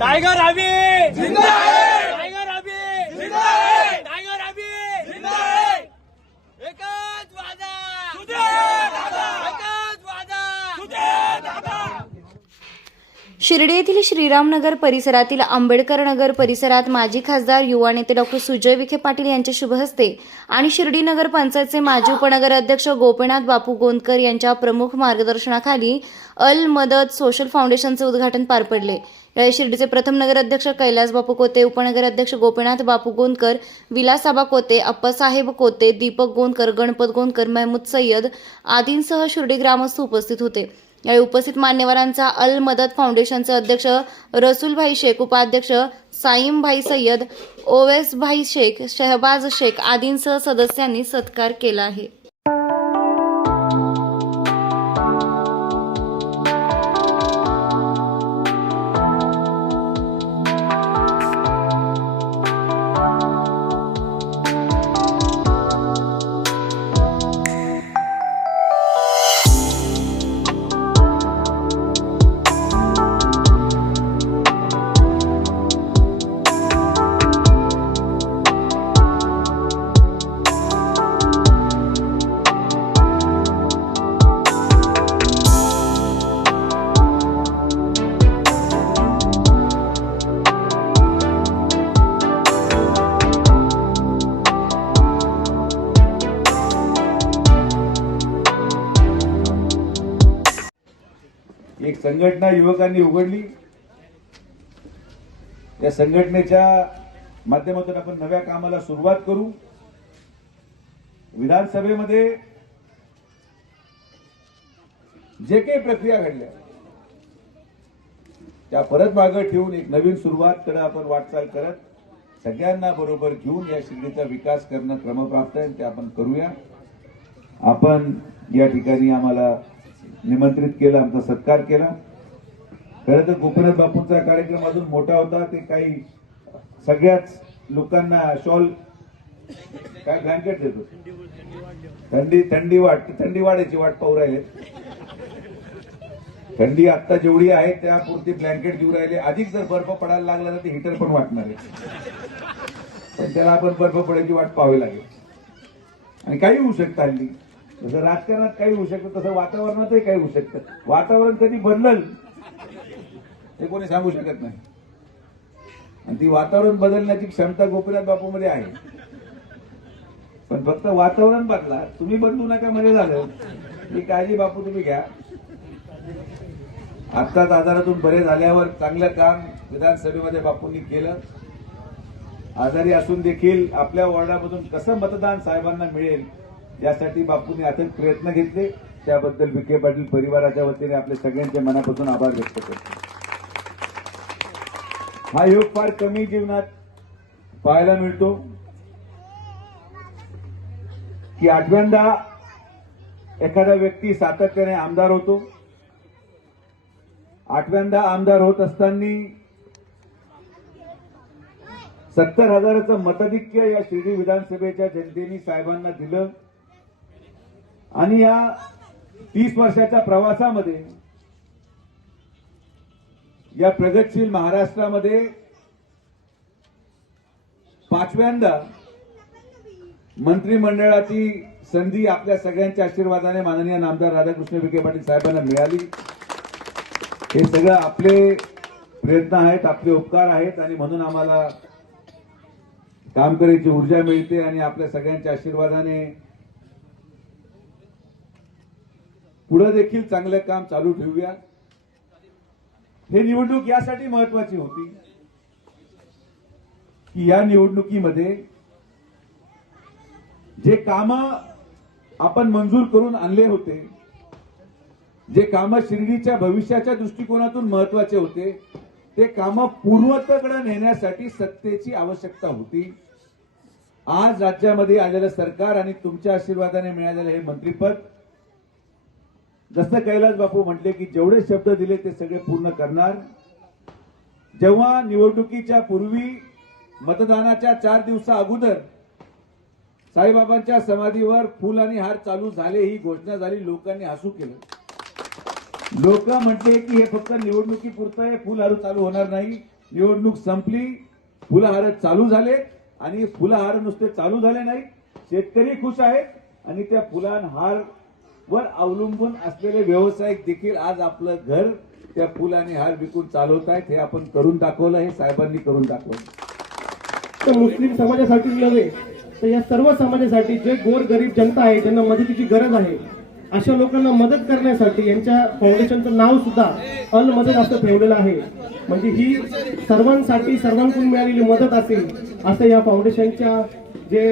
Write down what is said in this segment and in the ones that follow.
Tiger अभी tiger Shirdi येथील श्रीरामनगर परिसरातील आंबेडकर नगर परिसरात माजी खासदार युवा नेते डॉक्टर सुजय विखे पाटील यांच्या शुभहस्ते आणि शिर्डी नगर पंचायतचे माजी उपनगर अध्यक्ष गोपीनाथ बापू गोंदकर यांच्या प्रमुख मार्गदर्शनाखाली अल मदत सोशल फाउंडेशनचे उद्घाटन पार पडले. यावेळी शिर्डीचे प्रथम नगर अध्यक्ष कैलास बापू कोते उपनगर अध्यक्ष गोपीनाथ बापू गोंदकर विलासाबा कोते अप्पासाहेब कोते दीपक गोंदकर गणपत गोंदकर महमूद सय्यद आदींसह शिर्डी ग्रामस्थ उपस्थित होते. यावेळी उपस्थित मान्यवरांचा अल मदत फाउंडेशनचे अध्यक्ष रसूलभाई शेख उपाध्यक्ष साईमभाई सय्यद ओवेसभाई शेख शहबाज शेख आदींसह सदस्यांनी सत्कार केला आहे. एक संघटना युवकांनी उघडली. या संघटनेच्या माध्यमातून आपण नव्या कामाला सुरुवात करू. विधानसभेमध्ये जे काही प्रक्रिया घडल्या त्या परत मागे ठेवून एक नवीन सुरुवात कडे आपण वाटचाल करत सगळ्यांना बरोबर घेऊन या शिर्डीचा विकास करणं क्रमप्राप्त आहे ते आपण करूया. आपण या ठिकाणी आम्हाला निमंत्रित केलं आमचा सत्कार केला. खरं तर गोपीनाथ बापूंचा कार्यक्रम अजून मोठा होता. ते काही सगळ्याच लोकांना शॉल काय ब्लँकेट देतो थंडी थंडी वाट थंडी वाढायची वाट पाहू राहिले. थंडी आता जेवढी आहे त्यापुरती ब्लँकेट देऊ राहिले. अधिक जर बर्फ पडायला लागला तर ते हिटर पण वाटणार आहे. पण त्याला आपण बर्फ पडायची वाट पाहावी लागेल. आणि काही होऊ शकतं हल्ली. जसं राजकारणात काही होऊ शकतं तसं वातावरणातही काही होऊ शकतं. वातावरण कधी बदलल हे कोणी सांगू शकत नाही. आणि ती वातावरण बदलण्याची क्षमता गोपीनाथ बापूमध्ये आहे. पण फक्त वातावरण बदला तुम्ही बदलू नका म्हणजे झालं. ही काळजी बापू तुम्ही घ्या. आत्ताच आजारातून बरे झाल्यावर चांगलं काम विधानसभेमध्ये बापूंनी केलं. आजारी असून देखील आपल्या वॉर्डामधून कसं मतदान साहेबांना मिळेल यासाठी बापूंनी अथक प्रयत्न घेतले. त्याबद्दल विखे पाटील परिवाराच्या वतीने आपले सगळ्यांचे मनापासून आभार व्यक्त करतो. हा योग फार कमी जीवनात पाहायला मिळतो. की आठव्यांदा एखादा व्यक्ती सातत्याने आमदार होतो. आठव्यांदा आमदार होत असताना सत्तर हजाराचं मताधिक्य या शिर्डी विधानसभेच्या जनतेने साहेबांना दिलं. आणि या तीस वर्षाच्या प्रवासामध्ये या प्रगतशील महाराष्ट्रामध्ये पाचव्यांदा मंत्रिमंडळाची संधी आपल्या सगळ्यांच्या आशीर्वादाने माननीय नामदार राधाकृष्ण विखे पाटील साहेबांना मिळाली. हे सगळं आपले प्रयत्न आहेत आपले उपकार आहेत आणि म्हणून आम्हाला काम करायची ऊर्जा मिळते आणि आपल्या सगळ्यांच्या आशीर्वादाने पुढे देखील चांगलं काम चालू ठेवूया हे निवडणूक यासाठी महत्वाची होती की या निवडणुकीमध्ये जे काम आपण मंजूर करून आणले होते जे काम शिर्डीच्या भविष्याच्या दृष्टिकोनातून महत्त्वाचे होते ते काम पूर्वतकडे नेण्यासाठी सत्तेची आवश्यकता होती. आज राज्यामध्ये आलेलं सरकार आणि तुमच्या आशीर्वादाने मिळालेलं हे मंत्रीपद जसं कैलास बापू म्हटले की जेवढे शब्द दिले ते सगळे पूर्ण करणार. जेव्हा निवडणुकीच्या पूर्वी मतदानाच्या चार दिवसा अगोदर साईबाबांच्या समाधीवर फुल आणि हार चालू झाले ही घोषणा झाली लोकांनी हसू केलं. लोक म्हटले की हे फक्त निवडणुकीपुरतं हे फुलहार चालू होणार नाही. निवडणूक संपली फुलहार चालू झाले आणि फुलहार नुसते चालू झाले नाही. शेतकरी खुश आहेत आणि त्या फुलांहार वर अवलंबून असलेले व्यावसायिक देखील आज आपलं घर त्या फुल आणि हार विकून चालवत आहेत हे आपण करून दाखवलं हे साहेबांनी करून दाखवलं. तर मुस्लिम समाजासाठी नव्हे तर या सर्व समाजासाठी जे गोर गरीब जनता आहे ज्यांना मदतीची गरज आहे अशा लोकांना मदत करण्यासाठी यांच्या फाउंडेशनचं नाव सुद्धा अल मदत असं ठेवलेलं आहे. म्हणजे ही सर्वांसाठी सर्वांकडून मिळालेली मदत असेल असं या फाउंडेशनच्या जे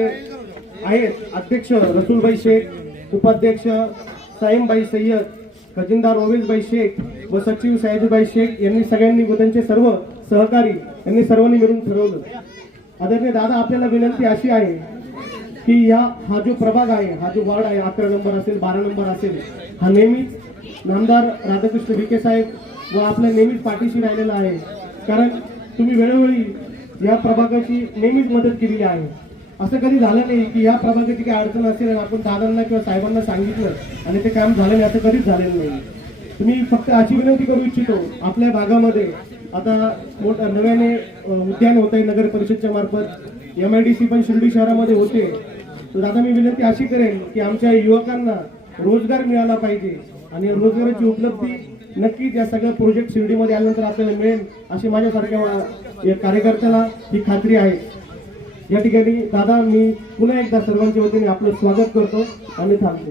आहेत अध्यक्ष रसूलभाई शेख उपाध्यक्ष साईमबाई सय्यद खजिनदार ओवेसबाई शेख व सचिव सयाजीबाई शेख यांनी सगळ्यांनी व त्यांचे सर्व सहकारी यांनी सर्वांनी मिळून ठरवलं. आदरणीय दादा आपल्याला विनंती अशी आहे की या हा जो प्रभाग आहे हा जो वार्ड आहे अकरा नंबर असेल बारा नंबर असेल हा नेहमीच नामदार राधाकृष्ण विखे साहेब व आपल्या नेहमीच पाठीशी राहिलेला आहे. कारण तुम्ही वेळोवेळी या प्रभागाची नेहमीच मदत केलेली आहे. असं कधी झालं नाही की या प्रभागाची काही अडचण असेल आणि आपण दादांना किंवा साहेबांना सांगितलं आणि ते काम झालं नाही असं कधीच झालेलं नाही. तुम्ही फक्त अशी विनंती करू इच्छितो आपल्या भागामध्ये आता मोठ नव्याने उद्यान होत आहे नगर परिषदच्या मार्फत. एम आय डी सी पण शिर्डी शहरामध्ये होते. तर आता मी विनंती अशी करेन की आमच्या युवकांना रोजगार मिळाला पाहिजे आणि रोजगाराची उपलब्धी नक्कीच या सगळ्या प्रोजेक्ट शिर्डीमध्ये आल्यानंतर आपल्याला मिळेल अशी माझ्यासारख्या या कार्यकर्त्याला ही खात्री आहे. या ठिकाणी दादा मी पुन्हा एकदा सर्वांच्या वतीने आपलं स्वागत करतो. आणि थांबतो.